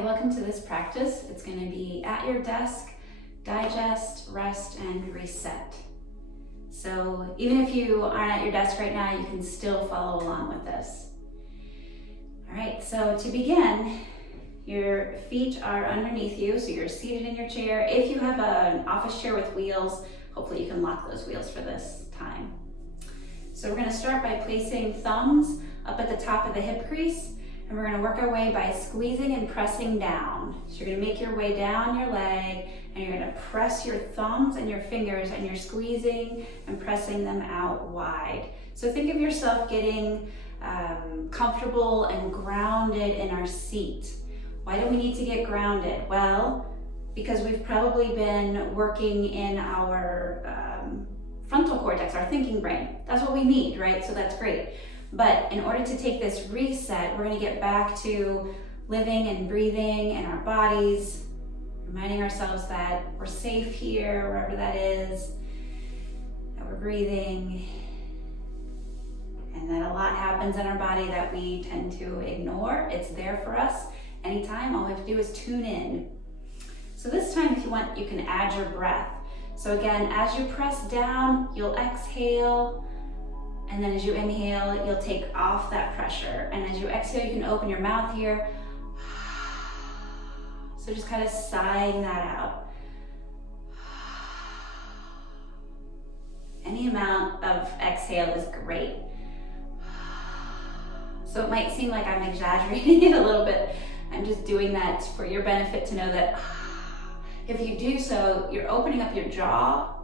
Hi, welcome to this practice. It's going to be at your desk, digest, rest, and reset. So even if you aren't at your desk right now, you can still follow along with this. All right, so to begin, your feet are underneath you, so you're seated in your chair. If you have an office chair with wheels, hopefully you can lock those wheels for this time. So we're going to start by placing thumbs up at the top of the hip crease, and we're going to work our way by squeezing and pressing down. So you're going to make your way down your leg, and you're going to press your thumbs and your fingers, and you're squeezing and pressing them out wide. So think of yourself getting comfortable and grounded in our seat. Why do we need to get grounded? Well, because we've probably been working in our frontal cortex, our thinking brain. That's what we need, right? So that's great. But in order to take this reset, we're going to get back to living and breathing in our bodies, reminding ourselves that we're safe here, wherever that is, that we're breathing, and that a lot happens in our body that we tend to ignore. It's there for us anytime. All we have to do is tune in. So this time, if you want, you can add your breath. So again, as you press down, you'll exhale. And then as you inhale, you'll take off that pressure. And as you exhale, you can open your mouth here. So just kind of sighing that out. Any amount of exhale is great. So it might seem like I'm exaggerating it a little bit. I'm just doing that for your benefit to know that if you do so, you're opening up your jaw,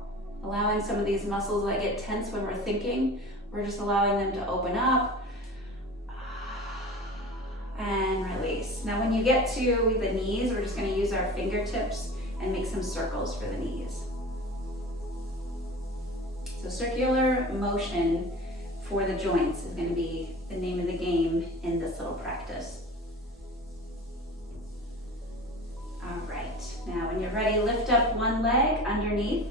allowing some of these muscles that get tense when we're thinking. We're just allowing them to open up and release. Now when you get to the knees, we're just going to use our fingertips and make some circles for the knees. So circular motion for the joints is going to be the name of the game in this little practice. All right, now when you're ready, lift up one leg underneath,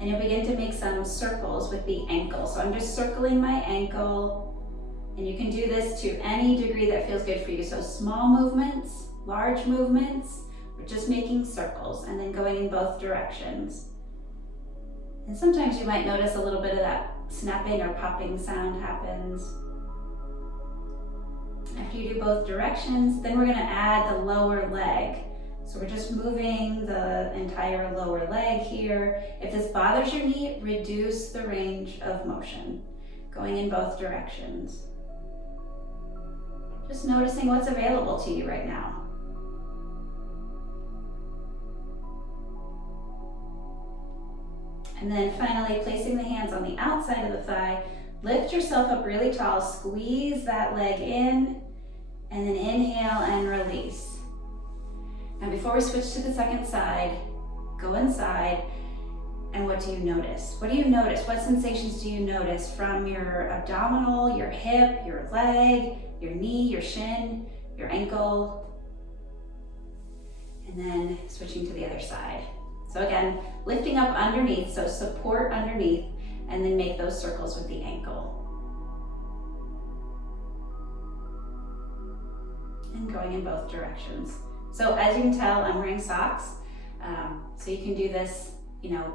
and you'll begin to make some circles with the ankle. So I'm just circling my ankle, and you can do this to any degree that feels good for you. So small movements, large movements, we're just making circles and then going in both directions. And sometimes you might notice a little bit of that snapping or popping sound happens. After you do both directions, then we're gonna add the lower leg. So we're just moving the entire lower leg here. If this bothers your knee, reduce the range of motion, going in both directions. Just noticing what's available to you right now. And then finally, placing the hands on the outside of the thigh, lift yourself up really tall, squeeze that leg in, and then inhale and release. Now before we switch to the second side, go inside, and what do you notice? What do you notice? What sensations do you notice from your abdominal, your hip, your leg, your knee, your shin, your ankle? And then switching to the other side. So again, lifting up underneath, so support underneath, and then make those circles with the ankle. And going in both directions. So as you can tell, I'm wearing socks, so you can do this,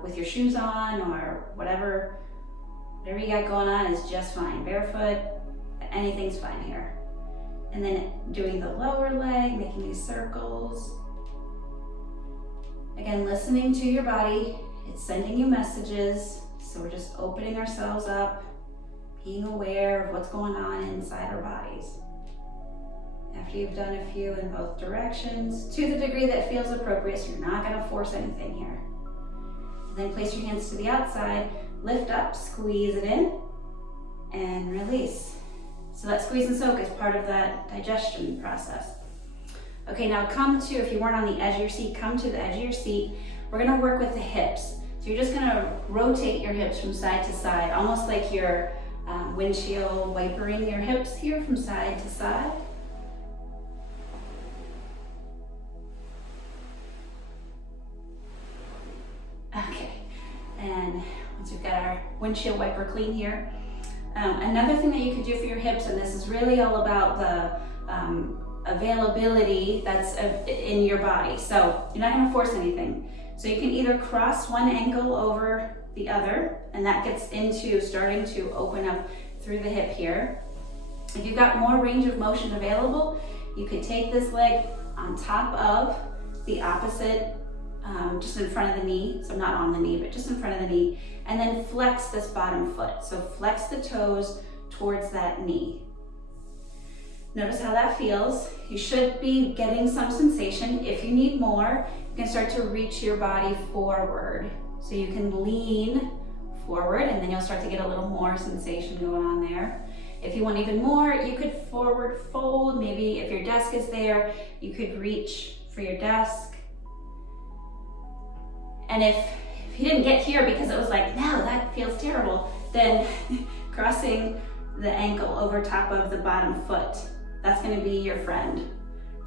with your shoes on or whatever you got going on is just fine. Barefoot, anything's fine here. And then doing the lower leg, making these circles. Again, listening to your body, it's sending you messages, so we're just opening ourselves up, being aware of what's going on inside our bodies. After you've done a few in both directions, to the degree that feels appropriate, so you're not going to force anything here. And then place your hands to the outside, lift up, squeeze it in, and release. So that squeeze and soak is part of that digestion process. Okay, now if you weren't on the edge of your seat, come to the edge of your seat. We're going to work with the hips. So you're just going to rotate your hips from side to side, almost like you're windshield wipering your hips here from side to side. Okay, and once we've got our windshield wiper clean here, another thing that you can do for your hips, and this is really all about the availability that's in your body. So you're not gonna force anything. So you can either cross one ankle over the other, and that gets into starting to open up through the hip here. If you've got more range of motion available, you could take this leg on top of the opposite, just in front of the knee, so not on the knee, but just in front of the knee, and then flex this bottom foot. So flex the toes towards that knee. Notice how that feels. You should be getting some sensation. If you need more, you can start to reach your body forward. So you can lean forward, and then you'll start to get a little more sensation going on there. If you want even more, you could forward fold. Maybe if your desk is there, you could reach for your desk. And if you didn't get here because it was like, no, that feels terrible, then crossing the ankle over top of the bottom foot, that's gonna be your friend.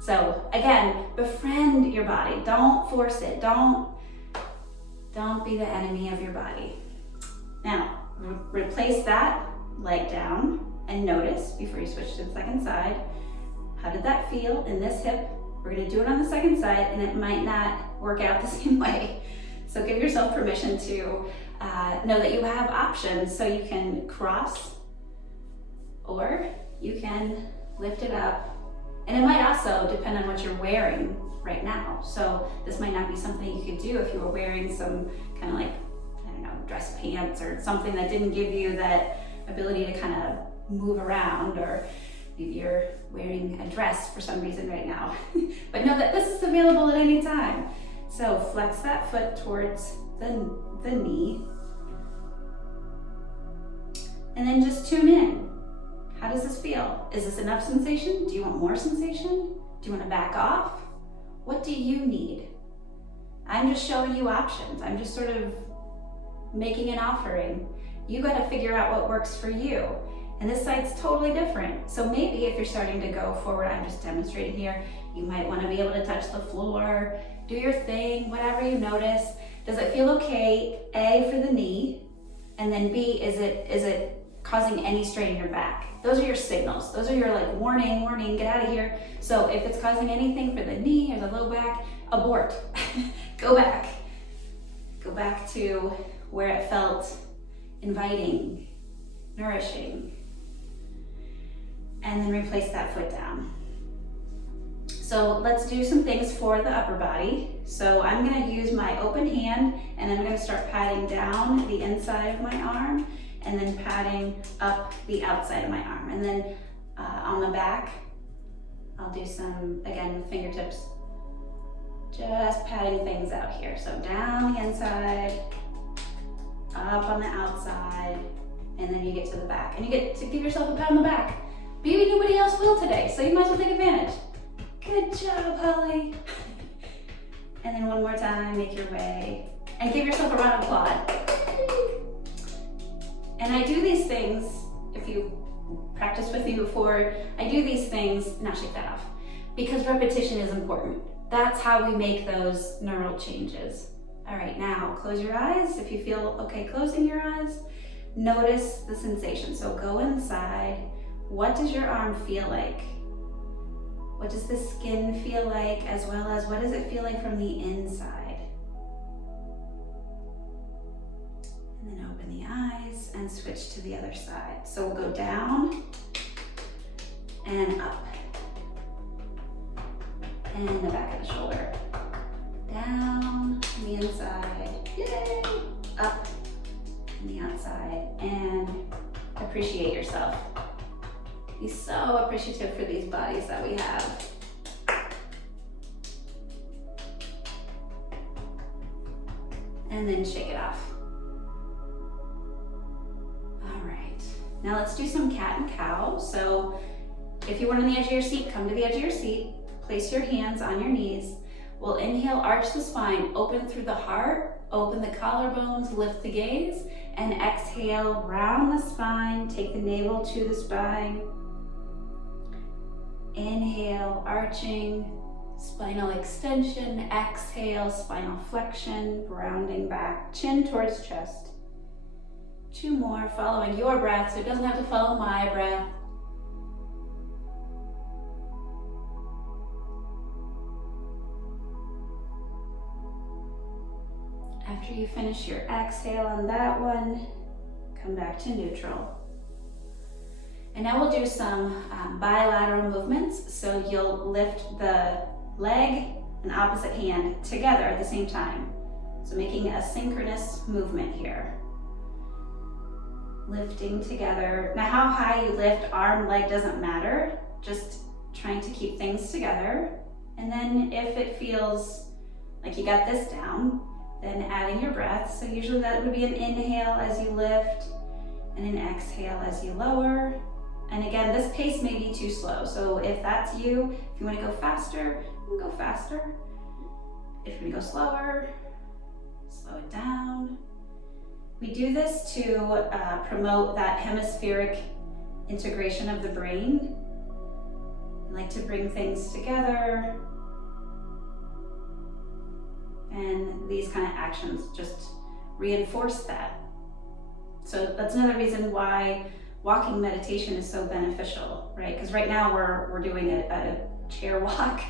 So again, befriend your body. Don't force it. Don't be the enemy of your body. Now, replace that leg down and notice before you switch to the second side. How did that feel in this hip? We're gonna do it on the second side, and it might not work out the same way. So give yourself permission to know that you have options. So you can cross, or you can lift it up. And it might also depend on what you're wearing right now. So this might not be something you could do if you were wearing some kind of like, I don't know, dress pants or something that didn't give you that ability to kind of move around, or maybe you're wearing a dress for some reason right now. But know that this is available at any time. So flex that foot towards the knee. And then just tune in. How does this feel? Is this enough sensation? Do you want more sensation? Do you want to back off? What do you need? I'm just showing you options. I'm just sort of making an offering. You got to figure out what works for you. And this side's totally different. So maybe if you're starting to go forward, I'm just demonstrating here, you might want to be able to touch the floor, do your thing, whatever you notice. Does it feel okay? A, for the knee, and then B, is it causing any strain in your back? Those are your signals. Those are your like, warning, warning, get out of here. So if it's causing anything for the knee or the low back, abort. Go back. Go back to where it felt inviting, nourishing. And then replace that foot down. So let's do some things for the upper body. So I'm gonna use my open hand, and I'm gonna start patting down the inside of my arm, and then patting up the outside of my arm. And then on the back, I'll do some, again, with fingertips, just patting things out here. So down the inside, up on the outside, and then you get to the back. And you get to give yourself a pat on the back. Maybe nobody else will today, so you might as well take advantage. Good job, Holly. And then one more time, make your way. And give yourself a round of applause. And I do these things, if you practiced with me before, I do these things, now shake that off, because repetition is important. That's how we make those neural changes. All right, now close your eyes. If you feel okay closing your eyes, notice the sensation. So go inside. What does your arm feel like? What does the skin feel like, as well as what does it feel like from the inside? And then open the eyes and switch to the other side. So we'll go down and up. And the back of the shoulder. Down and the inside. Yay! Up and the outside. And appreciate yourself. Be so appreciative for these bodies that we have. And then shake it off. All right, now let's do some cat and cow. So if you weren't on the edge of your seat, come to the edge of your seat. Place your hands on your knees. We'll inhale, arch the spine, open through the heart, open the collarbones, lift the gaze, and exhale, round the spine, take the navel to the spine. Inhale, arching, spinal extension. Exhale, spinal flexion, rounding back, chin towards chest. 2 more, following your breath, so it doesn't have to follow my breath. After you finish your exhale on that one, come back to neutral. And now we'll do some bilateral movements. So you'll lift the leg and opposite hand together at the same time. So making a synchronous movement here. Lifting together. Now how high you lift, arm, leg, doesn't matter. Just trying to keep things together. And then if it feels like you got this down, then adding your breath. So usually that would be an inhale as you lift and an exhale as you lower. And again, this pace may be too slow. So if that's you, if you want to go faster, you can go faster. If you want to go slower, slow it down. We do this to promote that hemispheric integration of the brain. I like to bring things together. And these kind of actions just reinforce that. So that's another reason why walking meditation is so beneficial, right? Because right now we're doing a chair walk.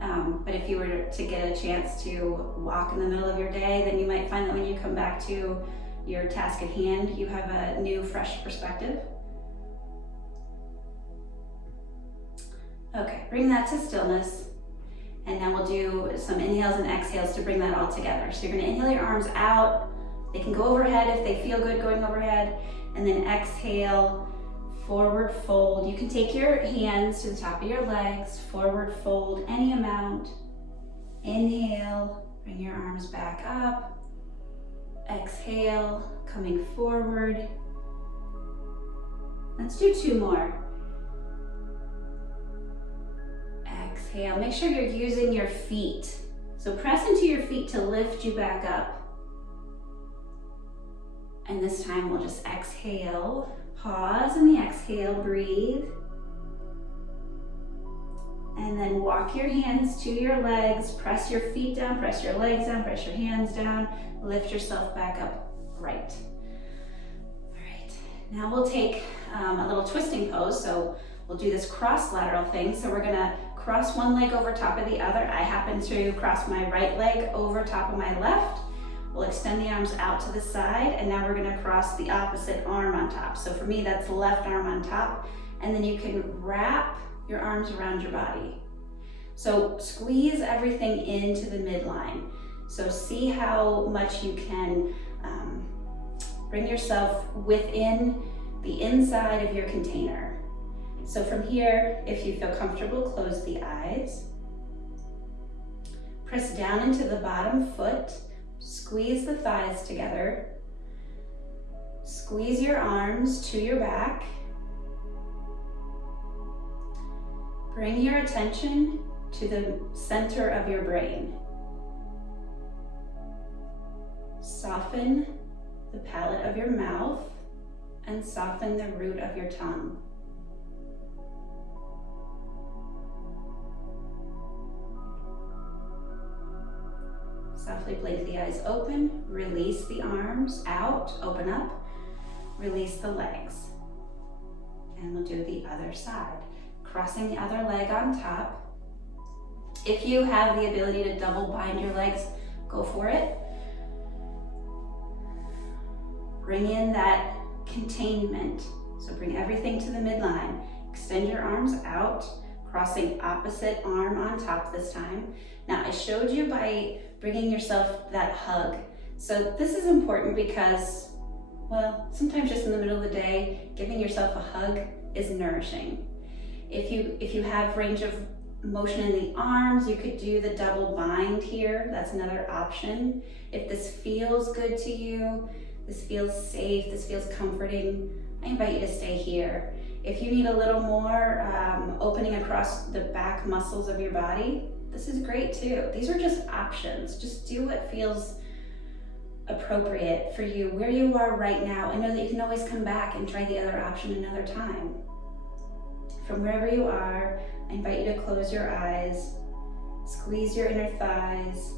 But if you were to get a chance to walk in the middle of your day, then you might find that when you come back to your task at hand, you have a new, fresh perspective. Okay, bring that to stillness. And now we'll do some inhales and exhales to bring that all together. So you're gonna inhale your arms out. They can go overhead if they feel good going overhead. And then exhale, forward fold. You can take your hands to the top of your legs, forward fold any amount. Inhale, bring your arms back up. Exhale, coming forward. Let's do 2 more. Exhale, make sure you're using your feet. So press into your feet to lift you back up. And this time we'll just exhale, pause in the exhale, breathe. And then walk your hands to your legs, press your feet down, press your legs down, press your hands down, lift yourself back up, right. All right, now we'll take a little twisting pose. So we'll do this cross lateral thing. So we're gonna cross one leg over top of the other. I happen to cross my right leg over top of my left. We'll extend the arms out to the side, and now we're gonna cross the opposite arm on top. So for me, that's left arm on top, and then you can wrap your arms around your body. So squeeze everything into the midline. So see how much you can bring yourself within the inside of your container. So from here, if you feel comfortable, close the eyes. Press down into the bottom foot. Squeeze the thighs together. Squeeze your arms to your back. Bring your attention to the center of your brain. Soften the palate of your mouth and soften the root of your tongue. Softly blink the eyes open, release the arms out, open up, release the legs. And we'll do the other side. Crossing the other leg on top. If you have the ability to double bind your legs, go for it. Bring in that containment. So bring everything to the midline. Extend your arms out, crossing opposite arm on top this time. Now I showed you by bringing yourself that hug. So this is important because, well, sometimes just in the middle of the day, giving yourself a hug is nourishing. If you have range of motion in the arms, you could do the double bind here. That's another option. If this feels good to you, this feels safe, this feels comforting, I invite you to stay here. If you need a little more opening across the back muscles of your body, this is great too. These are just options. Just do what feels appropriate for you, where you are right now, and know that you can always come back and try the other option another time. From wherever you are, I invite you to close your eyes, squeeze your inner thighs.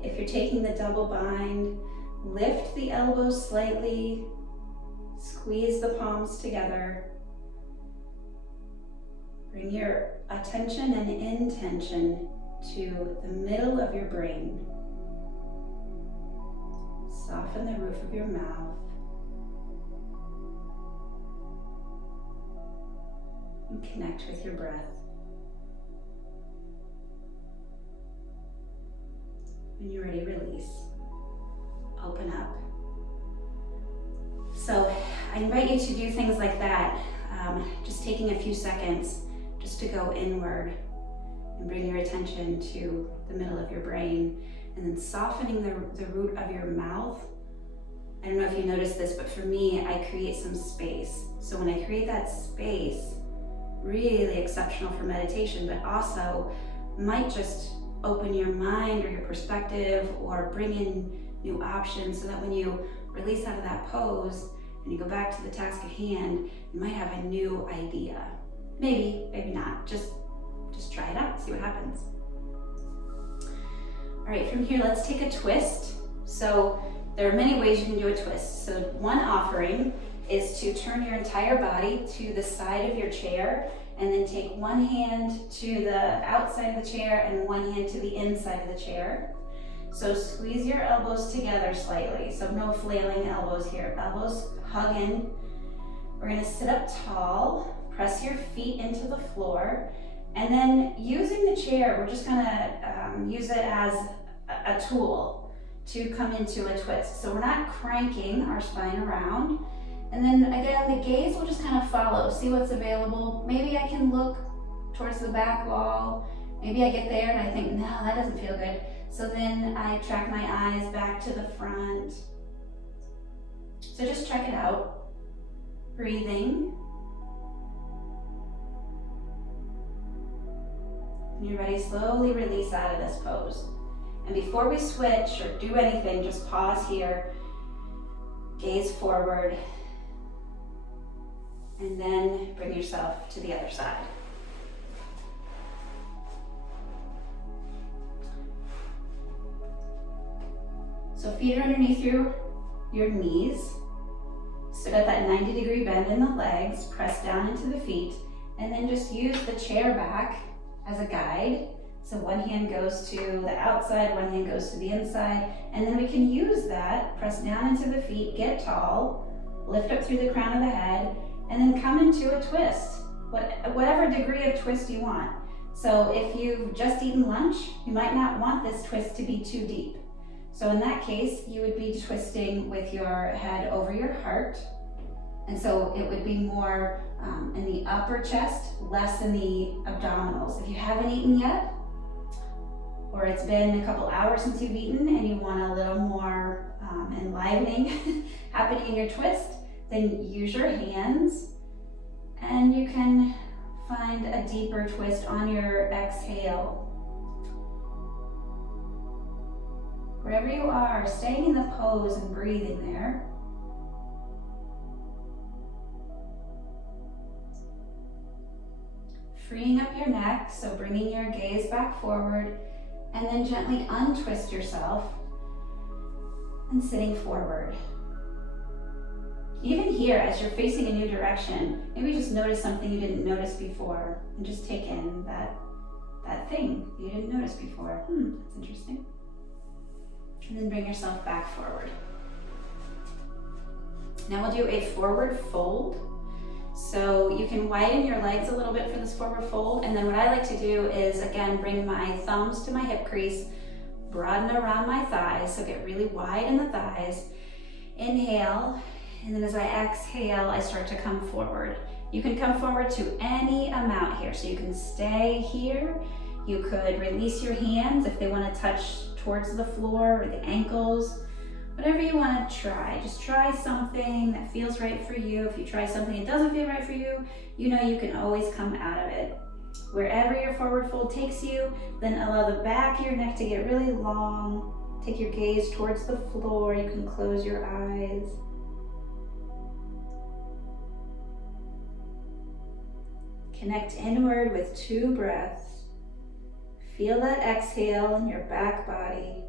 If you're taking the double bind, lift the elbows slightly, squeeze the palms together. Bring your attention and intention to the middle of your brain. Soften the roof of your mouth. And connect with your breath. When you're ready, release. Open up. So I invite you to do things like that, just taking a few seconds just to go inward and bring your attention to the middle of your brain, and then softening the root of your mouth. I don't know if you noticed this, but for me, I create some space. So when I create that space, really exceptional for meditation, but also might just open your mind or your perspective or bring in new options, so that when you release out of that pose and you go back to the task at hand, you might have a new idea. Maybe, maybe not. Just try it out, see what happens. All right, from here, let's take a twist. So there are many ways you can do a twist. So one offering is to turn your entire body to the side of your chair, and then take one hand to the outside of the chair and one hand to the inside of the chair. So squeeze your elbows together slightly. So no flailing elbows here. Elbows hug in. We're gonna sit up tall, press your feet into the floor, and then using the chair, we're just gonna use it as a tool to come into a twist. So we're not cranking our spine around. And then again, the gaze will just kind of follow, see what's available. Maybe I can look towards the back wall. Maybe I get there and I think, no, that doesn't feel good. So then I track my eyes back to the front. So just check it out. Breathing. When you're ready, slowly release out of this pose. And before we switch or do anything, just pause here, gaze forward, and then bring yourself to the other side. So feet are underneath your knees. Sit at that 90-degree bend in the legs, press down into the feet, and then just use the chair back as a guide. So one hand goes to the outside, one hand goes to the inside, and then we can use that, press down into the feet, get tall, lift up through the crown of the head, and then come into a twist, whatever degree of twist you want. So if you've just eaten lunch, you might not want this twist to be too deep. So in that case, you would be twisting with your head over your heart. And so it would be more in the upper chest, less in the abdominals. If you haven't eaten yet, or it's been a couple hours since you've eaten and you want a little more enlivening happening in your twist, then use your hands and you can find a deeper twist on your exhale. Wherever you are, staying in the pose and breathing there. Freeing up your neck, so bringing your gaze back forward, and then gently untwist yourself and sitting forward. Even here, as you're facing a new direction, maybe just notice something you didn't notice before, and just take in that thing you didn't notice before. That's interesting. And then bring yourself back forward. Now we'll do a forward fold. So you can widen your legs a little bit for this forward fold, and then what I like to do is, again, bring my thumbs to my hip crease, broaden around my thighs, so get really wide in the thighs. Inhale, and then as I exhale, I start to come forward. You can come forward to any amount here, so you can stay here. You could release your hands if they want to touch towards the floor or the ankles. Whatever you want to try, just try something that feels right for you. If you try something that doesn't feel right for you, you know you can always come out of it. Wherever your forward fold takes you, then allow the back of your neck to get really long. Take your gaze towards the floor. You can close your eyes. Connect inward with 2 breaths. Feel that exhale in your back body.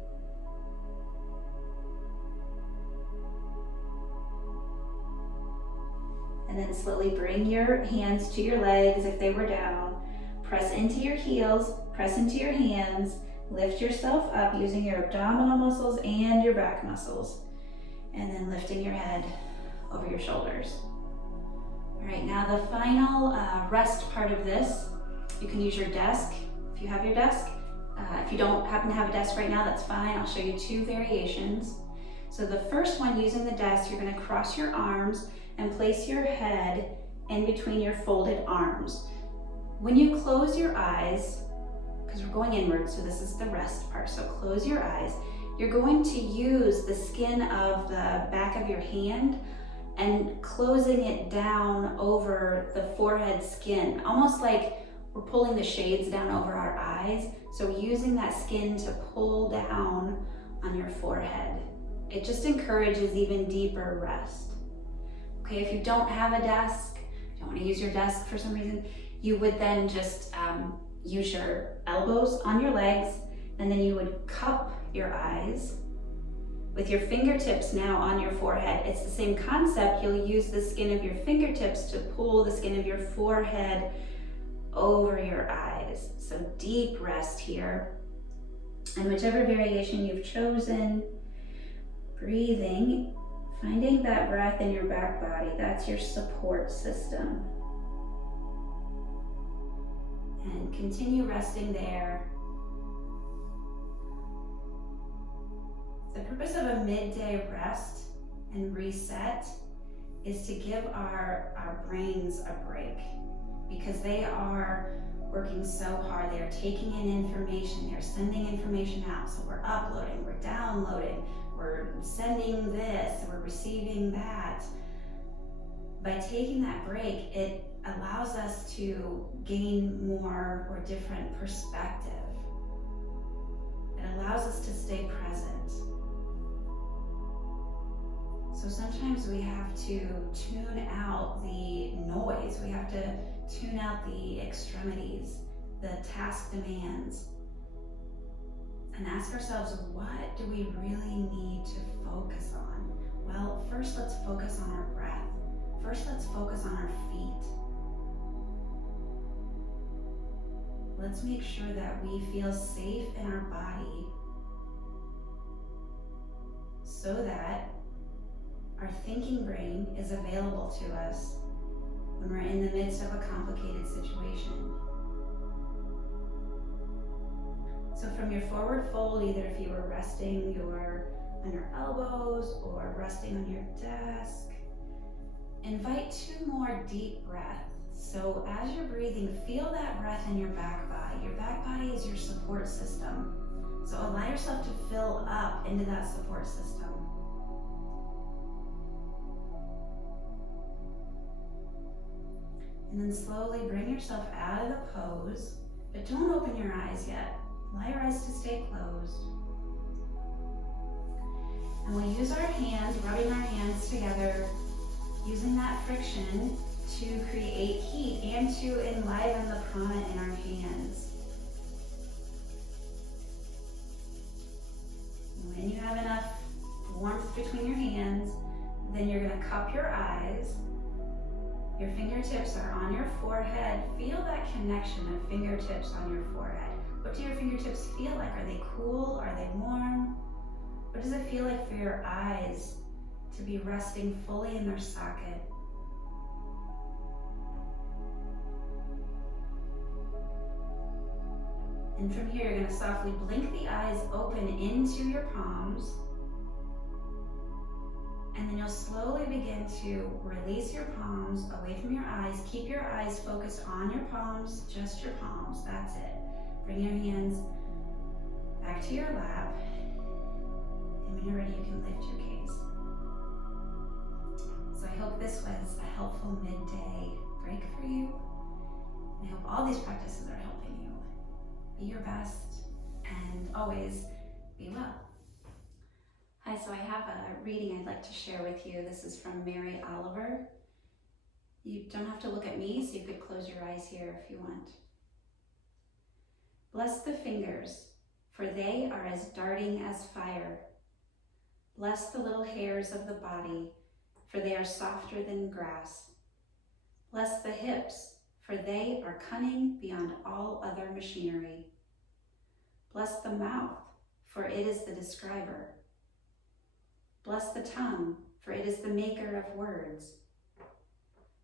And then slowly bring your hands to your legs if they were down. Press into your heels, press into your hands, lift yourself up using your abdominal muscles and your back muscles. and then lifting your head over your shoulders. All right, now the final rest part of this, you can use your desk if you have your desk. If you don't happen to have a desk right now, that's fine. I'll show you two variations. So the first one, using the desk, you're going to cross your arms and place your head in between your folded arms. When you close your eyes, because we're going inward, so this is the rest part, so close your eyes, you're going to use the skin of the back of your hand and closing it down over the forehead skin, almost like we're pulling the shades down over our eyes. So using that skin to pull down on your forehead. It just encourages even deeper rest. Okay, if you don't have a desk, you don't want to use your desk for some reason, you would then just use your elbows on your legs, and then you would cup your eyes with your fingertips now on your forehead. It's the same concept. You'll use the skin of your fingertips to pull the skin of your forehead over your eyes. So deep rest here. And whichever variation you've chosen, breathing, finding that breath in your back body, that's your support system. And continue resting there. The purpose of a midday rest and reset is to give our brains a break, because they are working so hard. They're taking in information, they're sending information out. So we're uploading, we're downloading, we're sending this, we're receiving that. By taking that break, it allows us to gain more or different perspective. It allows us to stay present. So sometimes we have to tune out the noise. We have to tune out the extremities, the task demands, and ask ourselves, what do we really need to focus on? Well, first let's focus on our breath. First let's focus on our feet. Let's make sure that we feel safe in our body so that our thinking brain is available to us when we're in the midst of a complicated situation. So from your forward fold, either if you were resting on your elbows or resting on your desk, invite 2 more deep breaths. So as you're breathing, feel that breath in your back body. Your back body is your support system. So allow yourself to fill up into that support system. And then slowly bring yourself out of the pose, but don't open your eyes yet. Allow your eyes to stay closed. And we'll use our hands, rubbing our hands together, using that friction to create heat and to enliven the prana in our hands. And when you have enough warmth between your hands, then you're going to cup your eyes. Your fingertips are on your forehead. Feel that connection of fingertips on your forehead. What do your fingertips feel like? Are they cool? Are they warm? What does it feel like for your eyes to be resting fully in their socket? And from here, you're going to softly blink the eyes open into your palms. And then you'll slowly begin to release your palms away from your eyes. Keep your eyes focused on your palms, just your palms, that's it. Bring your hands back to your lap. And when you're ready, you can lift your gaze. So I hope this was a helpful midday break for you. And I hope all these practices are helping you. Be your best and always be well. Hi, so I have a reading I'd like to share with you. This is from Mary Oliver. You don't have to look at me, so you could close your eyes here if you want. Bless the fingers, for they are as darting as fire. Bless the little hairs of the body, for they are softer than grass. Bless the hips, for they are cunning beyond all other machinery. Bless the mouth, for it is the describer. Bless the tongue, for it is the maker of words.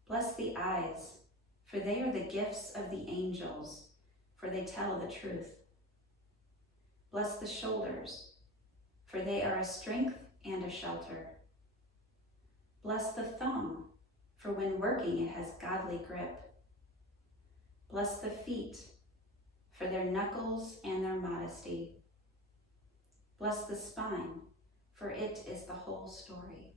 Bless the eyes, for they are the gifts of the angels, for they tell the truth. Bless the shoulders, for they are a strength and a shelter. Bless the thumb, for when working it has godly grip. Bless the feet, for their knuckles and their modesty. Bless the spine, for it is the whole story.